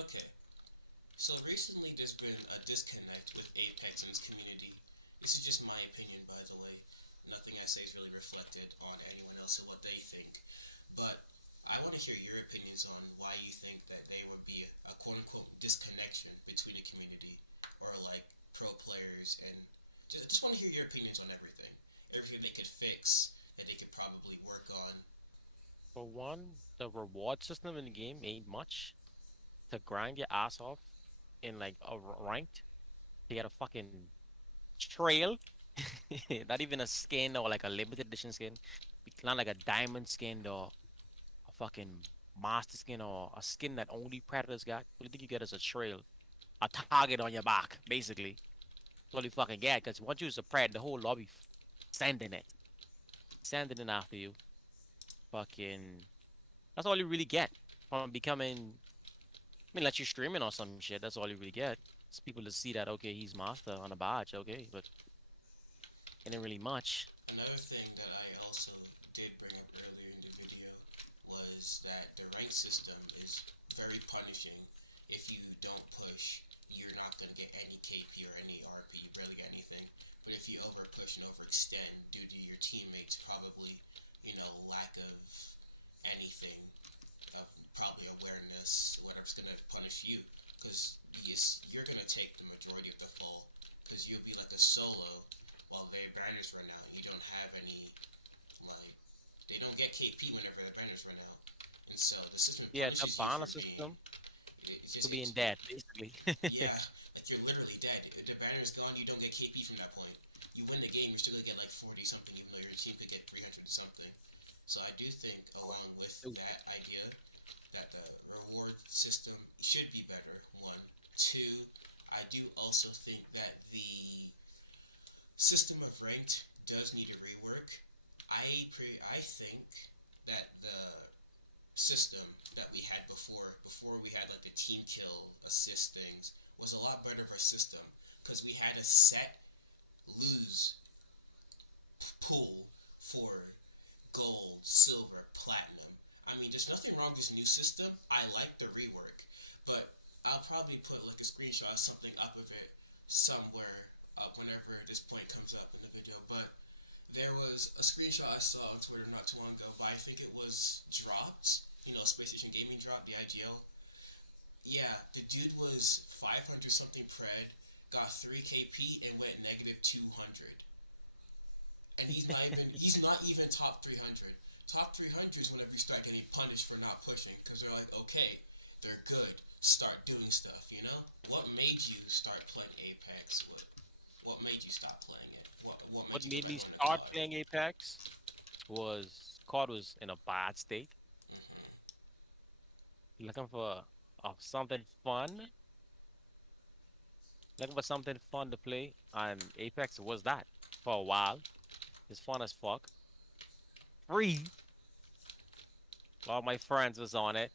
Okay, so recently there's been a disconnect with Apex and its community. This is just my opinion, by the way. Nothing I say is really reflected on anyone else and what they think. But I want to hear your opinions on why you think that there would be a quote unquote disconnection between the community or like pro players and just want to hear your opinions on everything. Everything they could fix that they could probably work on. For one, the reward system in the game ain't much to grind your ass off in like a ranked to get a fucking trail. Not even a skin or like a limited edition skin. Not like a diamond skin or a fucking master skin or a skin that only predators got. What do you think you get as a trail? A target on your back, basically. That's all you fucking get. Because once you use a pred, the whole lobby sending it, sending it after you. Fucking. That's all you really get from becoming. I mean, let you streaming or some shit. That's all you really get. It's people to see that okay, he's master on a badge, okay, but it ain't really much. Another thing that I also did bring up earlier in the video was that the rank system is very punishing. If you don't push, you're not going to get any KP or any RP, you barely get anything. But if you over push and overextend due to your teammates probably, lack of anything, of probably awareness, whatever's going to punish you. Because you're going to take the majority of the fall. Because you'll be like a solo while their banners run out. You don't have any, like, they don't get KP whenever their banners run out. And so the system Yeah, the punishes you for banner being, system it's for just, being it's, dead, basically. yeah, like you're literally dead. If the banner's gone, you don't get KP from that point. You win the game, you're still gonna get like 40 something, even though your team could get 300 something. So I do think, along with Stupid. that idea, that the reward system should be better. One, two. I do also think that the system of ranked does need a rework. I think that the system that we had before we had like the team kill assist things was a lot better of a system because we had a set lose pool for gold, silver, platinum. I mean, there's nothing wrong with this new system. I like the rework, but I'll probably put like a screenshot of something up of it somewhere whenever this point comes up in the video. But there was a screenshot I saw on Twitter not too long ago, but I think it was dropped. Space Station Gaming dropped the IGL. Yeah, the dude was 500 something pred, got 3 KP, and went negative 200. And he's not even top 300. Top 300 is whenever you start getting punished for not pushing because they're like, okay, they're good. Start doing stuff. What made you start playing Apex? What made you stop playing it? What made What you go made back me on the start COD? playing Apex was COD was in a bad state. Mm-hmm. Looking for something fun, looking for something fun to play, and Apex was that for a while. It's fun as fuck. Free. All my friends was on it.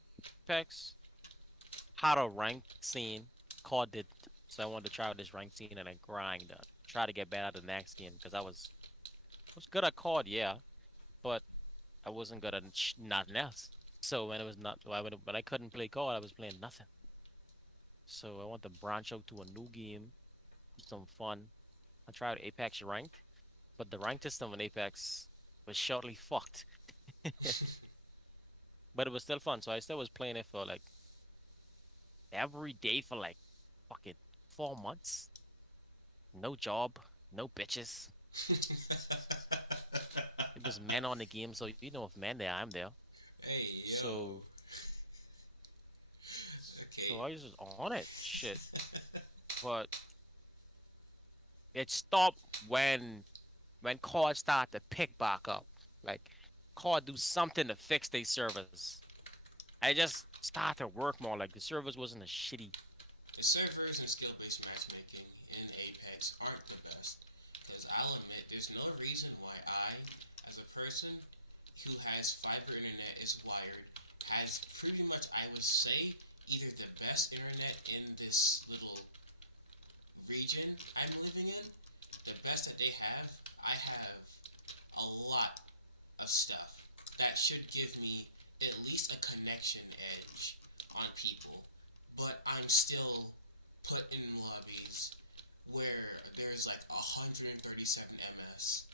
Apex had a rank scene. COD did, so I wanted to try out this rank scene and I grind. Try to get better at the next game because I was good at COD, yeah, but I wasn't good at nothing else. So when it was not when I couldn't play COD, I was playing nothing. So I want to branch out to a new game, some fun. I tried Apex ranked, but the rank system in Apex was shortly fucked. But it was still fun, so I still was playing it for like every day for like fucking 4 months. No job, no bitches. It was men on the game, so you know if men there, I'm there. Hey So yo. so Okay. I was just on it, shit. But it stopped when COD started to pick back up. Like COD do something to fix their servers. I just started to work more. Like the servers wasn't as shitty. The servers and skill-based matchmaking in Apex aren't the best. Because I'll admit, there's no reason why I, as a person who has fiber internet, is wired, has pretty much, I would say, either the best internet in this little region I'm living in, the best that they have, I have a lot of stuff that should give me at least a connection edge on people. But I'm still put in lobbies where there's like 137 ms,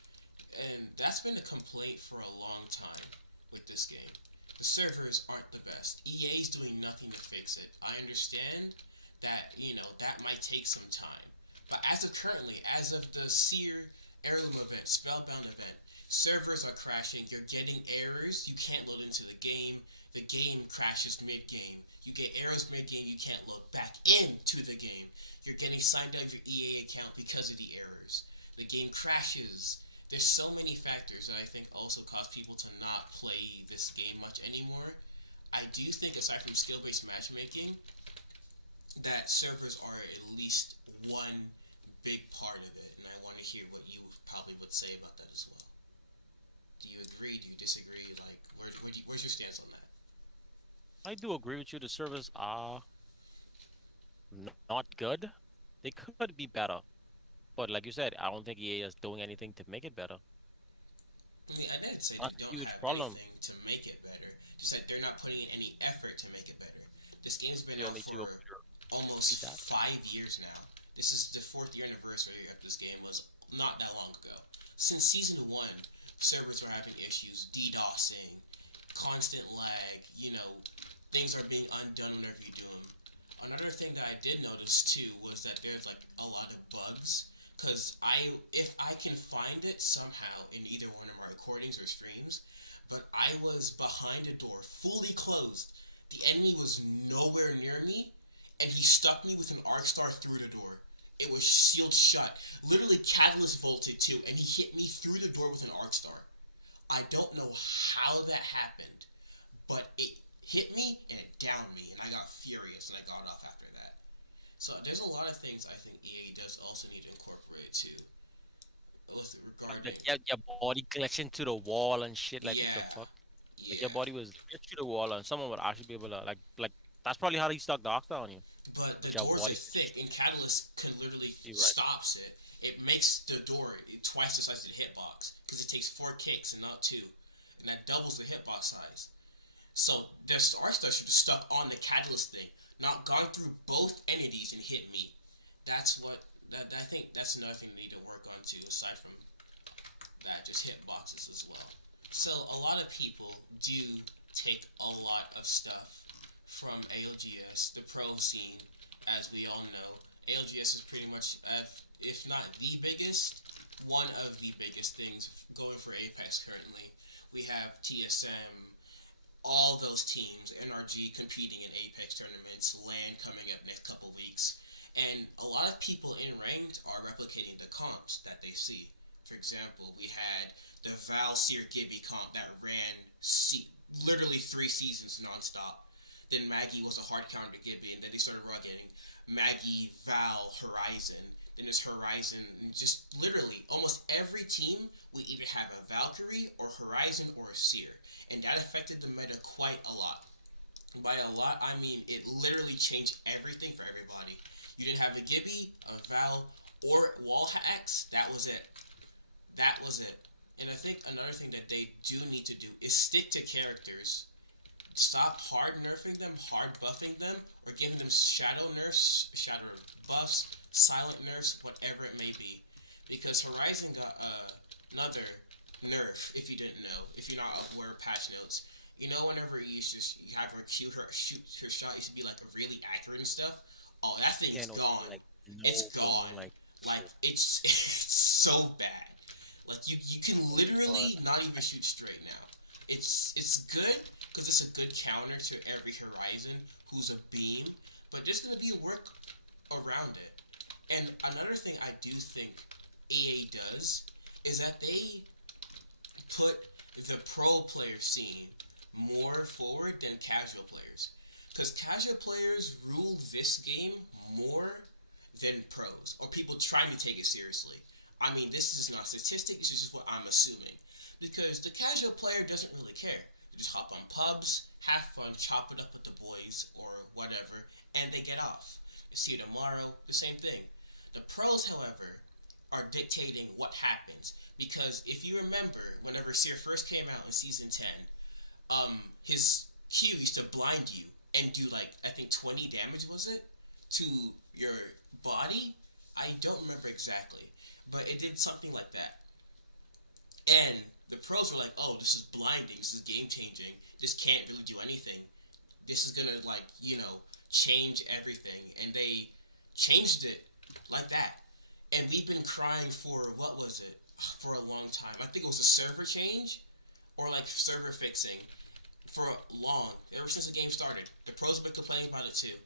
and that's been a complaint for a long time with this game. The servers aren't the best. EA's doing nothing to fix it. I understand that, that might take some time. But as of currently, as of the Seer Heirloom event, Spellbound event, servers are crashing. You're getting errors. You can't load into the game. The game crashes mid game. You get errors mid game. You can't load back into the game. You're getting signed out of your EA account because of the errors. The game crashes. There's so many factors that I think also cause people to not play this game much anymore. I do think, aside from skill based matchmaking, that servers are at least one big part of it, and I want to hear what you probably would say about that as well. Do you agree? Do you disagree? Like, where's your stance on that? I do agree with you. The servers are not good. They could be better, but like you said, I don't think EA is doing anything to make it better. I mean, I didn't say they That's a don't huge have problem. anything to make it better. Just that they're not putting in any effort to make it better. This game's been You'll out need to for go through read almost that. 5 years now. This is the fourth year anniversary of this game. Was not that long ago. Since season one, servers were having issues, DDoSing, constant lag. Things are being undone whenever you do them. Another thing that I did notice too was that there's like a lot of bugs. Cause if I can find it somehow in either one of my recordings or streams, but I was behind a door, fully closed. The enemy was nowhere near me, and he stuck me with an arc star through the door. It was sealed shut. Literally catalyst volted too, and he hit me through the door with an arc star. I don't know how that happened, but it hit me and it downed me, and I got furious and I got off after that. So there's a lot of things I think EA does also need to incorporate too, with Like that regarding. your body glitching to the wall and shit. Like what the Yeah, fuck? Like your yeah. body was glitched to the wall, and someone would actually be able to like that's probably how he stuck the Octa on you. But the But your doors are body glitched thick, to and Catalyst can literally the right. stops it. It makes the door twice the size of the hitbox because it takes 4 kicks and not two, and that doubles the hitbox size. So their Star Star should have stuck on the Catalyst thing, not gone through both entities and hit me. That's what I think. That's another thing they need to work on too, aside from that, just hitboxes as well. So a lot of people do take a lot of stuff from ALGS, the pro scene, as we all know. ALGS is pretty much, if not the biggest, one of the biggest things going for Apex currently. We have TSM, all those teams, NRG competing in Apex tournaments, LAN coming up next couple weeks, and a lot of people in ranked are replicating the comps that they see. For example, we had the Val Seer Gibby comp that ran literally 3 seasons nonstop. Then Maggie was a hard counter to Gibby, and then they started rugging Maggie, Val, Horizon. Then there's Horizon, and just literally almost every team we either have a Valkyrie or Horizon or a Seer, and that affected the meta quite a lot. By a lot, I mean it literally changed everything for everybody. You didn't have a Gibby, a Val, or wall hacks. That was it. That was it. And I think another thing that they do need to do is stick to characters. Stop hard nerfing them, hard buffing them, or giving them shadow nerfs, shadow buffs, silent nerfs, whatever it may be. Because Horizon got another nerf, if you didn't know, if you're not aware of patch notes. Whenever you have her cue her shoot her shot used to be like really accurate and stuff. Oh, that thing Yeah, is no, gone. like It's no blown gone. like Like shit. it's so bad. Like you can But literally not even shoot straight now. It's good because it's a good counter to every Horizon who's a beam, but there's gonna be a work around it. And another thing I do think EA does is that they put the pro player scene more forward than casual players. Because casual players rule this game more than pros, or people trying to take it seriously. I mean, this is not statistic, this is just what I'm assuming. Because the casual player doesn't really care. They just hop on pubs, have fun, chop it up with the boys, or whatever, and they get off. See you tomorrow, the same thing. The pros, however, are dictating what happens. Because if you remember, whenever Seer first came out in season 10, his Q used to blind you and do like I think 20 damage was it? to your body. I don't remember exactly, but it did something like that. And the pros were like, "Oh, this is blinding. This is game changing. This can't really do anything. This is gonna like change everything." And they changed it like that. And we've been crying for what was it for a long time. I think it was a server change or like server fixing for long ever since the game started. The pros have been complaining about it too,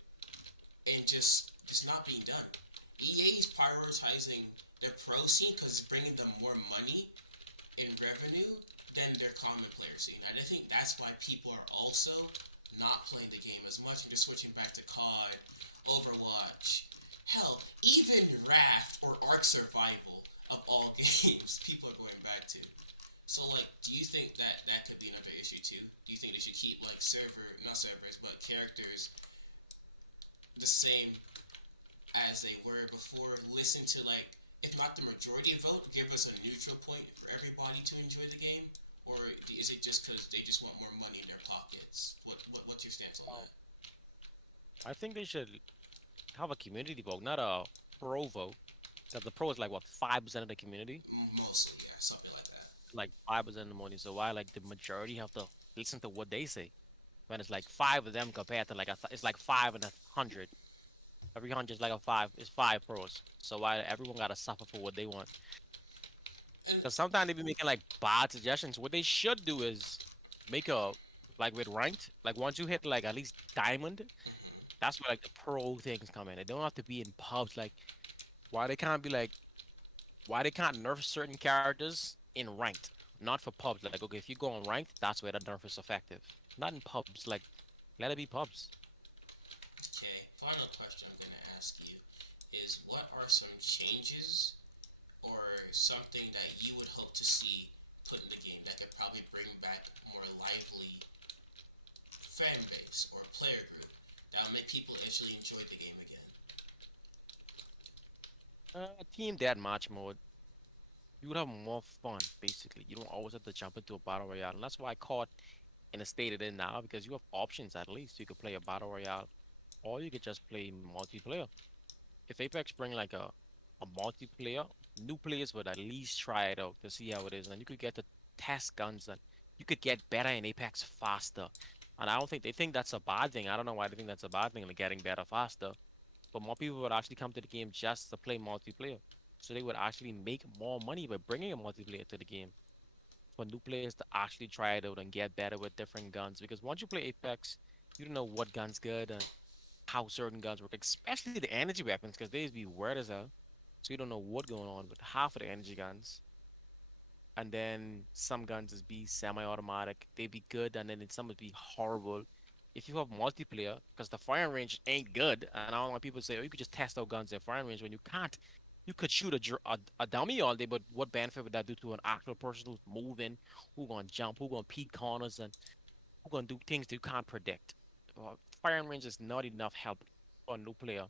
and just it's not being done. EA is prioritizing their pro scene because it's bringing them more money in revenue than their common player scene. And I think that's why people are also not playing the game as much and just switching back to COD, Overwatch, hell, even Raft or Ark Survival of all games, people are going back to. So, like, do you think that that could be another issue too? Do you think they should keep like not servers, but characters the same as they were before? Listen to like, if not the majority vote, give us a neutral point for everybody to enjoy the game, or is it just because they just want more money in their pockets? What's your stance on Um, that? I think they should have a community vote, not a pro vote, because the pro is like what 5% of the community, Mostly, yeah, something like that. like 5% of the money. So why like the majority have to listen to what they say when it's like five of them compared to like it's like five and 100. Every hundred is like a five. It's five pros. So why everyone gotta suffer for what they want? And Because sometimes they be making like bad suggestions. What they should do is make a like with ranked. Like once you hit like at least diamond, mm-hmm. that's where like the pro things come in. They don't have to be in pubs. Like why they can't be like why they can't nerf certain characters in ranked, not for pubs. Like okay, if you go on ranked, that's where the nerf is effective. Not in pubs. Like let it be pubs. Okay, final question I'm gonna ask you is what are some changes or something that you would hope to see put in the game that could probably bring back more lively fan base or player group that will make people actually enjoy the game again? Team deathmatch mode. You would have more fun. Basically, you don't always have to jump into a battle royale, and that's why I caught in a state it in now because you have options at least. You could play a battle royale, or you could just play multiplayer. If Apex bring like a multiplayer, new players would at least try it out to see how it is, and you could get to test guns and you could get better in Apex faster. And I don't think they think that's a bad thing. I don't know why they think that's a bad thing, like getting better faster. But more people would actually come to the game just to play multiplayer. So they would actually make more money by bringing a multiplayer to the game for new players to actually try it out and get better with different guns. Because once you play Apex, you don't know what gun's good and how certain guns work, especially the energy weapons, because they be weird as hell. So you don't know what going on with half of the energy guns. And then some guns is be semi-automatic. They be good, and then some would be horrible. If you have multiplayer, because the firing range ain't good, and I don't want people to say, "Oh, you could just test out guns at firing range," when you can't. You could shoot a dummy all day, but what benefit would that do to an actual person who's moving, who gonna jump, who gonna peek corners, and who gonna do things that you can't predict? Firing range is not enough help for a new player.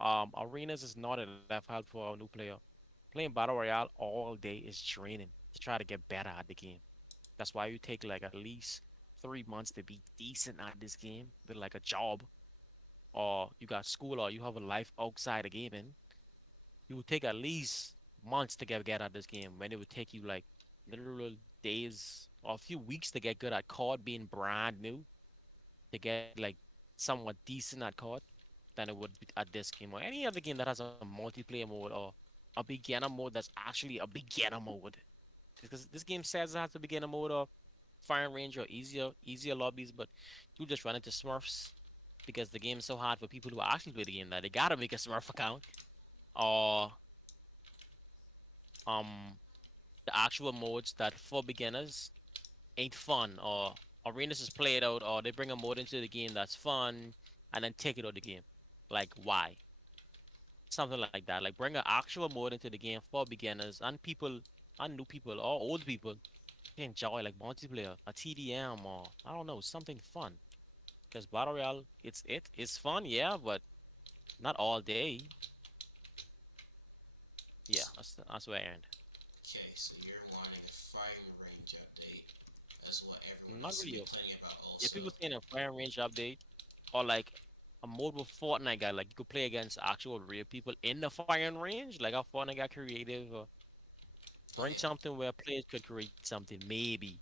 Arenas is not enough help for a new player. Playing Battle Royale all day is draining to try to get better at the game. That's why you take like at least 3 months to be decent at this game with like a job or you got school or you have a life outside of gaming. You would take at least months to get at this game when it would take you like literal days or a few weeks to get good at COD being brand new to get like somewhat decent at COD than it would be at this game or any other game that has a multiplayer mode or a beginner mode that's actually a beginner mode. Because this game says it has a beginner mode or firing range or easier lobbies, but you just run into Smurfs because the game is so hard for people who actually play the game that they gotta make a Smurf account or the actual modes that for beginners ain't fun or arenas is played out or they bring a mode into the game that's fun and then take it out of the game. Like why? Something like that. Like bring an actual mode into the game for beginners and people and new people or old people to enjoy like multiplayer, a TDM or I don't know, something fun. Because Battle Royale, it's fun, yeah, but not all day. Yeah, that's where I end. Okay, so you're wanting a firing range update, as what everyone Not else has really. been complaining about Yeah, also. people saying a firing range update or like a mode with Fortnite guy, like you could play against actual real people in the firing range, like how Fortnite got creative, bring Yeah. something where players could create something, maybe,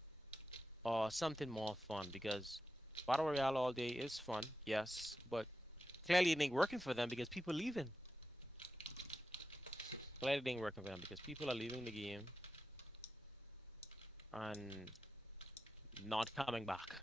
or something more fun because Battle Royale all day is fun, yes, but clearly it ain't working for them because people leaving. Clearly it ain't working for them because people are leaving the game and not coming back.